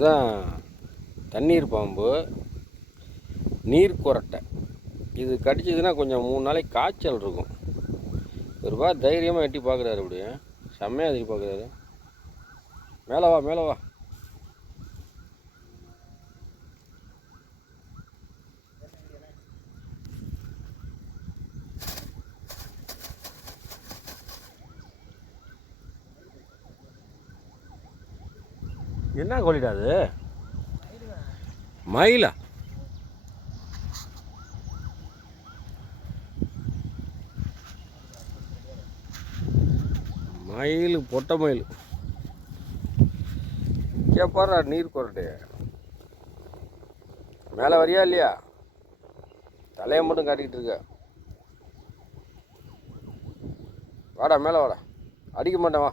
இதுதான் தண்ணீர் பாம்பு, நீர் குரட்டை. இது கடிச்சதுன்னா கொஞ்சம் 3 நாளைக்கு காய்ச்சல் இருக்கும். ஒருபா தைரியமாக எட்டி பார்க்குறாரு, அப்படியே செம்மையாக எட்டி பார்க்குறாரு. மேலே வா, மேலே வா. என்ன கோழிடா அது? மயிலா? மயில், பொட்டை மயில். கேப்பாரா நீர் குரட்டை. மேலே வரியா இல்லையா? தலையை மட்டும் காட்டிக்கிட்டு இருக்க. வாடா, மேலே வாடா. அடிக்க மாட்டேன், வா.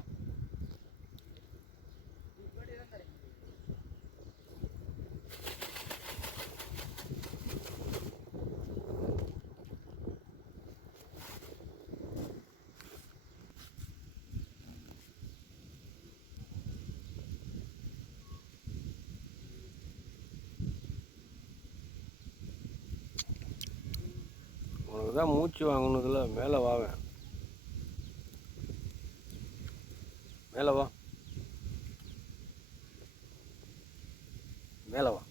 உனக்கு தான் மூச்சு வாங்கினதில்ல, மேலே வாவேன். மேலே வா, மேலே வா.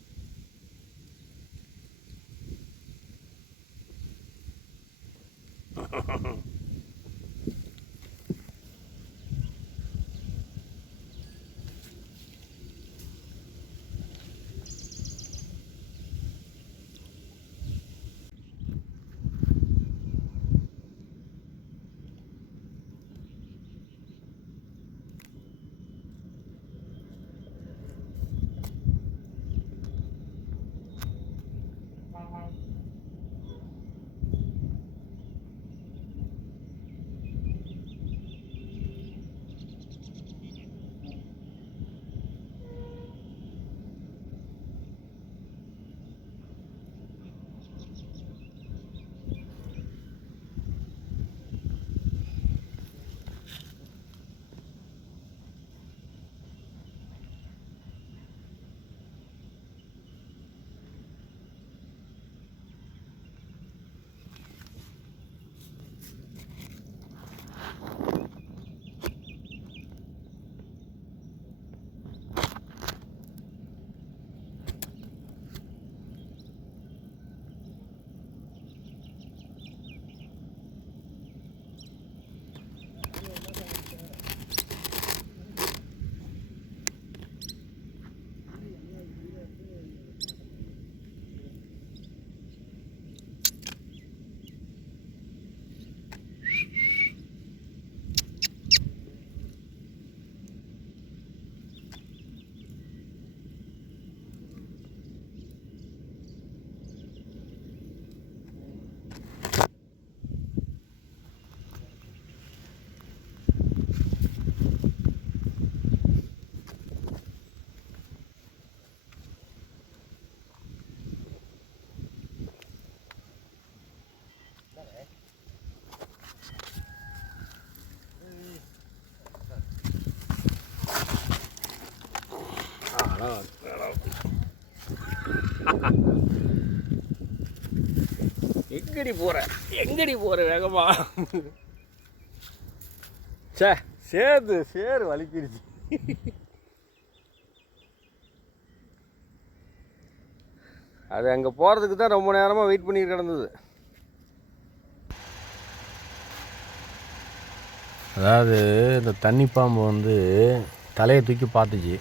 எங்கடி போற வேகமா? சே, சேரு வலிக்கிடுச்சு. அது அங்கே போகிறதுக்கு தான் ரொம்ப நேரமாக வெயிட் பண்ணி கிடந்தது. அதாவது இந்த தண்ணி பாம்பு வந்து தலையை தூக்கி பார்த்துச்சு.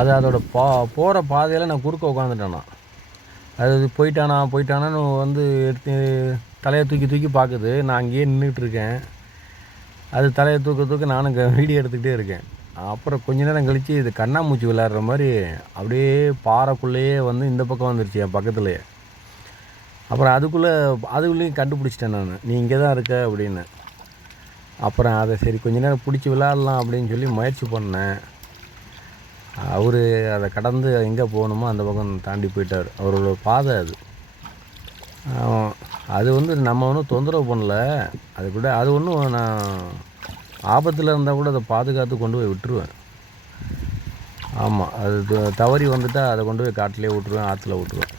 அது அதோட போகிற பாதையில் நான் குறுக்க உட்காந்துட்டேன்னா, அது போயிட்டானான்னு வந்து எடுத்து தலையை தூக்கி பார்க்குது. நான் அங்கேயே நின்றுட்டுருக்கேன். அது தலையை தூக்க நானும் வீடியோ எடுத்துக்கிட்டே இருக்கேன். அப்புறம் கொஞ்ச நேரம் கழித்து இது கண்ணாமூச்சி விளையாடுற மாதிரி அப்படியே பாறைக்குள்ளேயே வந்து இந்த பக்கம் வந்துருச்சு, என் பக்கத்துலேயே. அப்புறம் அதுக்குள்ளேயும் கண்டுபிடிச்சிட்டேன் நான், நீ இங்கே தான் இருக்க அப்படின்னு. அப்புறம் அதை சரி கொஞ்ச நேரம் பிடிச்சி விளையாடலாம் அப்படின்னு சொல்லி முயற்சி பண்ணேன். அவர் அதை கடந்து எங்கே போகணுமோ அந்த பக்கம் தாண்டி போயிட்டார். அவரோட பாதை அது வந்து நம்ம ஒன்றும் தொந்தரவு பண்ணல. அது கூட அது ஒன்றும் நான் ஆபத்தில் இருந்தால் கூட அதை பாதுகாத்து கொண்டு போய் விட்டுருவேன். ஆமாம் அது தவறி வந்துட்டால் அதை கொண்டு போய் காட்டிலே விட்ருவேன், ஆற்றுல விட்ருவேன்.